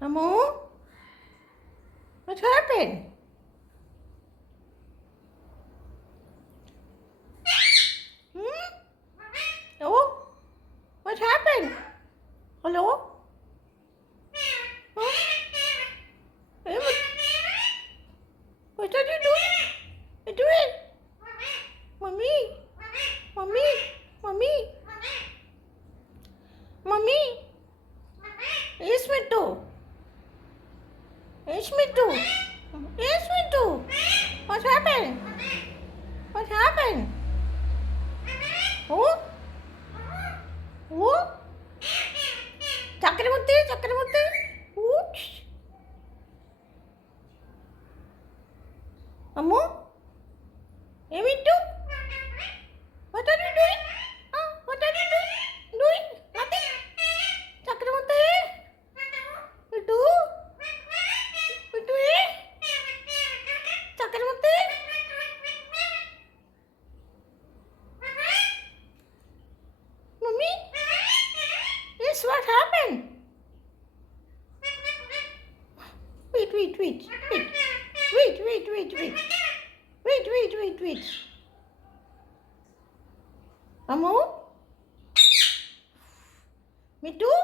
Amu, what happened? Hmm? Oh, what happened? Hello? Huh? Hey, what are you doing? You doing? Mommy, mommy, mommy, mommy. Yes, me too. Yes, me too. Yes, me too. What happened? What happened? Oh? Oh? Chakramutti, Chakramutti. Oops. Ammu? Hey, me too. What are you doing? What are you doing? Doing? Nothing. Chakramutti. You do? You do it? Chakramutti. Mommy? Yes, what happened? Wait, wait, wait, wait. Wait, wait, wait, wait. Wait, wait, wait, wait. Ammu? Me too?